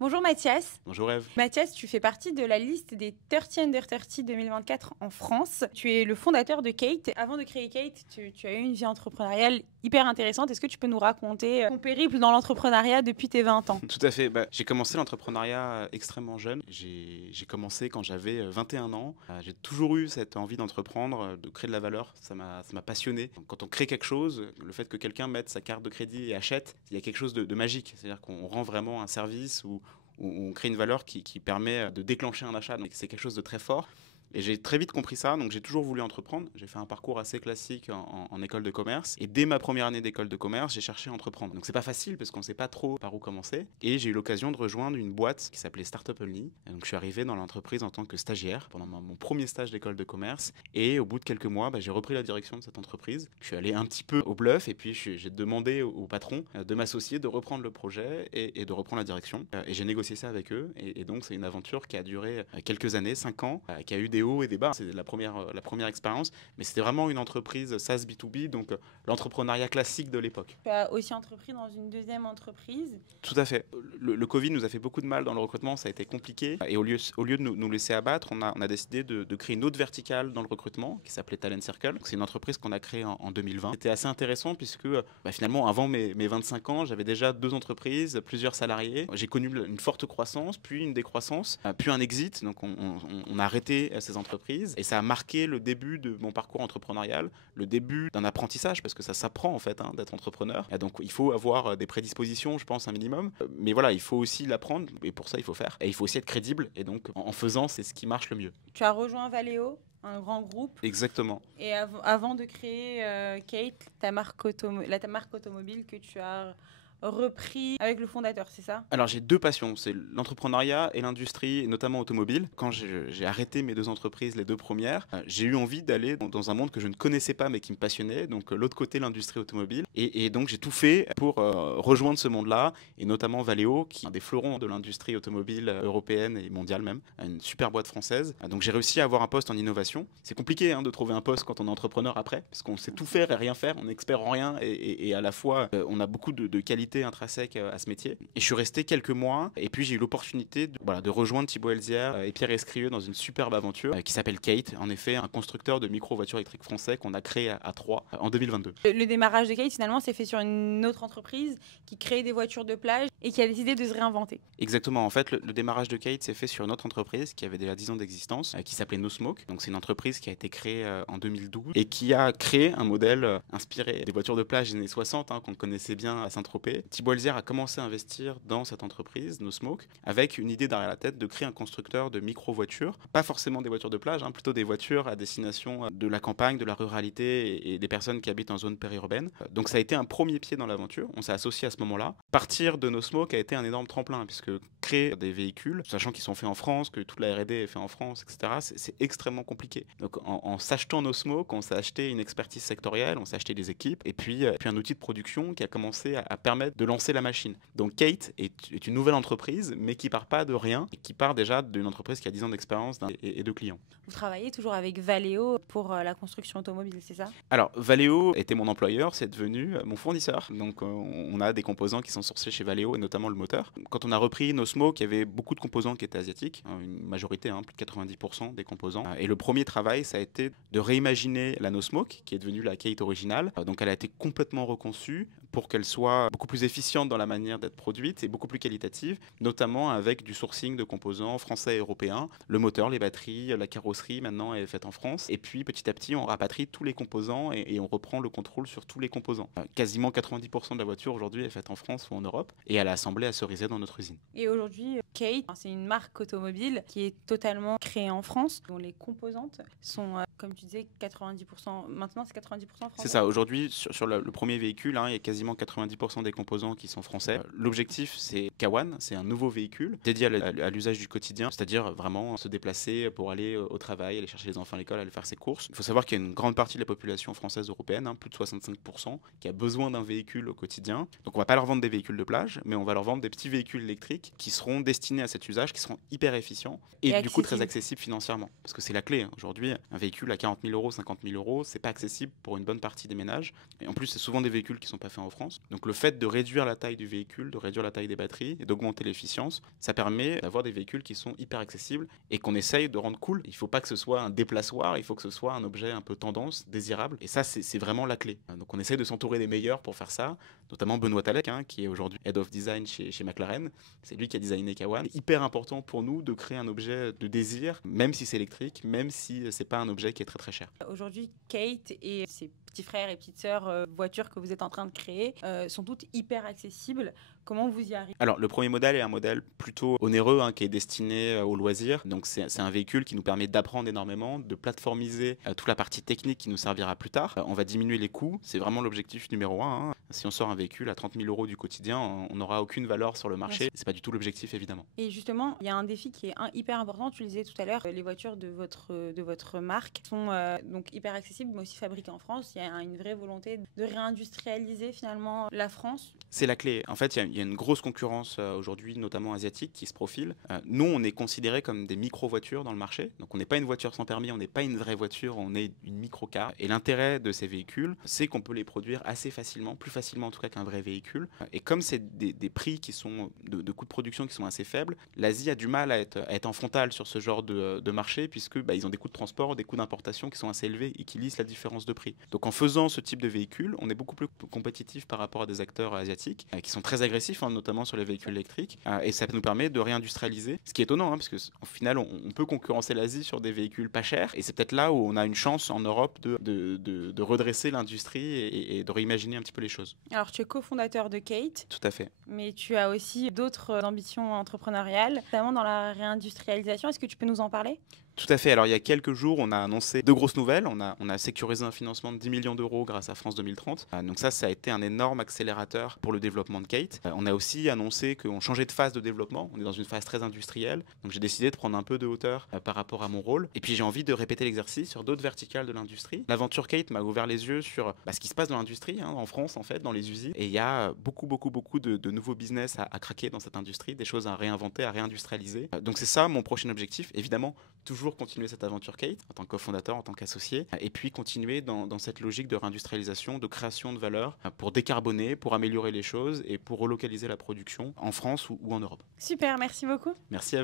Bonjour Mathias. Bonjour Eve. Mathias, tu fais partie de la liste des 30 Under 30 2024 en France. Tu es le fondateur de Kate. Avant de créer Kate, tu as eu une vie entrepreneuriale hyper intéressante. Est-ce que tu peux nous raconter ton périple dans l'entrepreneuriat depuis tes 20 ans? Tout à fait. J'ai commencé l'entrepreneuriat extrêmement jeune. J'ai commencé quand j'avais 21 ans. J'ai toujours eu cette envie d'entreprendre, de créer de la valeur. Ça m'a passionné. Quand on crée quelque chose, le fait que quelqu'un mette sa carte de crédit et achète, il y a quelque chose de magique. C'est-à-dire qu'on rend vraiment un service ou on crée une valeur qui permet de déclencher un achat. Donc c'est quelque chose de très fort. Et j'ai très vite compris ça, donc j'ai toujours voulu entreprendre. J'ai fait un parcours assez classique en école de commerce. Et dès ma première année d'école de commerce, j'ai cherché à entreprendre. Donc c'est pas facile parce qu'on sait pas trop par où commencer. Et j'ai eu l'occasion de rejoindre une boîte qui s'appelait Startup Only. Et donc je suis arrivé dans l'entreprise en tant que stagiaire pendant mon premier stage d'école de commerce. Et au bout de quelques mois, j'ai repris la direction de cette entreprise. Je suis allé un petit peu au bluff et puis j'ai demandé au patron de m'associer, de reprendre le projet et de reprendre la direction. Et j'ai négocié ça avec eux. Et donc c'est une aventure qui a duré quelques années, 5 ans, qui a eu des hauts et des bas. C'est la première expérience, mais c'était vraiment une entreprise SaaS B2B, donc l'entrepreneuriat classique de l'époque. Tu as aussi entrepris dans une deuxième entreprise. Tout à fait. Le Covid nous a fait beaucoup de mal dans le recrutement, ça a été compliqué. Et au lieu de nous laisser abattre, on a décidé de créer une autre verticale dans le recrutement qui s'appelait Talent Circle. C'est une entreprise qu'on a créée en 2020. C'était assez intéressant puisque finalement, avant mes 25 ans, j'avais déjà 2 entreprises, plusieurs salariés. J'ai connu une forte croissance, puis une décroissance, puis un exit. Donc on a arrêté ces entreprises. Et ça a marqué le début de mon parcours entrepreneurial, le début d'un apprentissage, parce que ça s'apprend en fait d'être entrepreneur. Et donc il faut avoir des prédispositions, je pense, un minimum. Mais voilà, il faut aussi l'apprendre, et pour ça il faut faire. Et il faut aussi être crédible, et donc en faisant, c'est ce qui marche le mieux. Tu as rejoint Valeo, un grand groupe. Exactement. Et avant de créer Kate, ta marque automobile que tu as repris avec le fondateur, c'est ça? Alors j'ai 2 passions, c'est l'entrepreneuriat et l'industrie, et notamment automobile. Quand j'ai arrêté mes 2 entreprises, les 2 premières, j'ai eu envie d'aller dans un monde que je ne connaissais pas mais qui me passionnait, donc l'autre côté, l'industrie automobile. Et donc j'ai tout fait pour rejoindre ce monde-là, et notamment Valeo, qui est un des fleurons de l'industrie automobile européenne et mondiale même, une super boîte française. Donc j'ai réussi à avoir un poste en innovation. C'est compliqué de trouver un poste quand on est entrepreneur après, parce qu'on sait tout faire et rien faire, on est expert en rien, et à la fois on a beaucoup de qualités intrinsèque à ce métier. Et je suis resté quelques mois, et puis j'ai eu l'opportunité de rejoindre Thibaut Elzière et Pierre Escrieux dans une superbe aventure qui s'appelle Kate, en effet un constructeur de micro-voitures électriques français qu'on a créé à 3 en 2022. Le démarrage de Kate, finalement, s'est fait sur une autre entreprise qui crée des voitures de plage et qui a décidé de se réinventer. Exactement, en fait le démarrage de Kate s'est fait sur une autre entreprise qui avait déjà 10 ans d'existence, qui s'appelait No Smoke. Donc c'est une entreprise qui a été créée en 2012 et qui a créé un modèle inspiré des voitures de plage des années 60 qu'on connaissait bien à Saint-Tropez. Thibaut Elzière a commencé à investir dans cette entreprise, No Smoke, avec une idée derrière la tête de créer un constructeur de micro-voitures, pas forcément des voitures de plage, plutôt des voitures à destination de la campagne, de la ruralité et des personnes qui habitent en zone périurbaine. Donc ça a été un premier pied dans l'aventure, on s'est associé à ce moment-là. Partir de No Smoke a été un énorme tremplin, puisque créer des véhicules, sachant qu'ils sont faits en France, que toute la R&D est faite en France, etc., c'est extrêmement compliqué. Donc en s'achetant No Smoke, on s'est acheté une expertise sectorielle, on s'est acheté des équipes, et puis un outil de production qui a commencé à permettre de lancer la machine. Donc Kate est une nouvelle entreprise, mais qui part pas de rien, et qui part déjà d'une entreprise qui a 10 ans d'expérience et de clients. Vous travaillez toujours avec Valeo pour la construction automobile, c'est ça? Alors Valeo était mon employeur, c'est devenu mon fournisseur. Donc on a des composants qui sont sourcés chez Valeo, et notamment le moteur. Quand on a repris No Smoke, il y avait beaucoup de composants qui étaient asiatiques, une majorité, plus de 90% des composants. Et le premier travail, ça a été de réimaginer la No Smoke, qui est devenue la Kate originale. Donc elle a été complètement reconçue pour qu'elle soit beaucoup plus efficiente dans la manière d'être produite et beaucoup plus qualitative, notamment avec du sourcing de composants français et européens. Le moteur, les batteries, la carrosserie maintenant est faite en France. Et puis petit à petit, on rapatrie tous les composants et on reprend le contrôle sur tous les composants. Quasiment 90% de la voiture aujourd'hui est faite en France ou en Europe, et elle est assemblée à Cerizay dans notre usine. Et aujourd'hui, Kate, c'est une marque automobile qui est totalement créée en France, dont les composantes sont, comme tu disais, 90%. Maintenant, c'est 90% français. C'est ça. Aujourd'hui, sur le premier véhicule, il y a quasiment 90% des composants qui sont français. L'objectif, c'est Kawan, c'est un nouveau véhicule dédié à l'usage du quotidien, c'est-à-dire vraiment se déplacer pour aller au travail, aller chercher les enfants à l'école, aller faire ses courses. Il faut savoir qu'il y a une grande partie de la population française européenne, plus de 65%, qui a besoin d'un véhicule au quotidien. Donc on va pas leur vendre des véhicules de plage, mais on va leur vendre des petits véhicules électriques qui seront destinés destinés à cet usage qui seront hyper efficients et du coup très accessibles financièrement. Parce que c'est la clé. Aujourd'hui, un véhicule à 40 000 euros, 50 000 euros, c'est pas accessible pour une bonne partie des ménages. Et en plus, c'est souvent des véhicules qui sont pas faits en France. Donc le fait de réduire la taille du véhicule, de réduire la taille des batteries et d'augmenter l'efficience, ça permet d'avoir des véhicules qui sont hyper accessibles et qu'on essaye de rendre cool. Il faut pas que ce soit un déplaçoir, il faut que ce soit un objet un peu tendance, désirable. Et ça, c'est vraiment la clé. Donc on essaye de s'entourer des meilleurs pour faire ça, notamment Benoît Talek, qui est aujourd'hui Head of Design chez McLaren. C'est lui qui a designé K1. C'est hyper important pour nous de créer un objet de désir, même si c'est électrique, même si c'est pas un objet qui est très très cher. Aujourd'hui, Kate et ses petits frères et petites sœurs voitures que vous êtes en train de créer sont toutes hyper accessibles. Comment vous y arrivez? Alors, le premier modèle est un modèle plutôt onéreux, qui est destiné au loisir. Donc, c'est un véhicule qui nous permet d'apprendre énormément, de plateformiser toute la partie technique qui nous servira plus tard. On va diminuer les coûts, c'est vraiment l'objectif numéro 1. Si on sort un véhicule à 30 000 euros du quotidien, on n'aura aucune valeur sur le marché. C'est pas du tout l'objectif, évidemment. Et justement, il y a un défi qui est hyper important. Tu le disais tout à l'heure, les voitures de votre marque sont donc hyper accessibles, mais aussi fabriquées en France. Il y a une vraie volonté de réindustrialiser finalement la France. C'est la clé. En fait, il y a une grosse concurrence aujourd'hui, notamment asiatique, qui se profile. Nous, on est considérés comme des micro-voitures dans le marché. Donc, on n'est pas une voiture sans permis, on n'est pas une vraie voiture, on est une micro-car. Et l'intérêt de ces véhicules, c'est qu'on peut les produire assez facilement, plus facilement en tout cas qu'un vrai véhicule. Et comme c'est des prix qui sont de coûts de production qui sont assez faibles, l'Asie a du mal à être en frontal sur ce genre de marché, puisque ils ont des coûts de transport, des coûts d'importation qui sont assez élevés et qui lissent la différence de prix. Donc, en faisant ce type de véhicule, on est beaucoup plus compétitif par rapport à des acteurs asiatiques qui sont très agressifs, notamment sur les véhicules électriques, et ça nous permet de réindustrialiser, ce qui est étonnant, parce qu'au final, on peut concurrencer l'Asie sur des véhicules pas chers, et c'est peut-être là où on a une chance en Europe de redresser l'industrie et de réimaginer un petit peu les choses. Alors, tu es cofondateur de Kate. Tout à fait. Mais tu as aussi d'autres ambitions entrepreneuriales, notamment dans la réindustrialisation. Est-ce que tu peux nous en parler ? Tout à fait. Alors, il y a quelques jours, on a annoncé deux grosses nouvelles. On a sécurisé un financement de 10 millions d'euros grâce à France 2030. Donc ça a été un énorme accélérateur pour le développement de Kate. On a aussi annoncé qu'on changeait de phase de développement. On est dans une phase très industrielle. Donc j'ai décidé de prendre un peu de hauteur par rapport à mon rôle. Et puis j'ai envie de répéter l'exercice sur d'autres verticales de l'industrie. L'aventure Kate m'a ouvert les yeux sur ce qui se passe dans l'industrie, en France en fait, dans les usines. Et il y a beaucoup de nouveaux business à craquer dans cette industrie, des choses à réinventer, à réindustrialiser. Donc c'est ça mon prochain objectif. Évidemment, toujours continuer cette aventure Kate en tant que cofondateur, en tant qu'associé, et puis continuer dans cette logique de réindustrialisation, de création de valeur pour décarboner, pour améliorer les choses et pour relocaliser la production en France ou en Europe. Super, merci beaucoup. Merci à vous.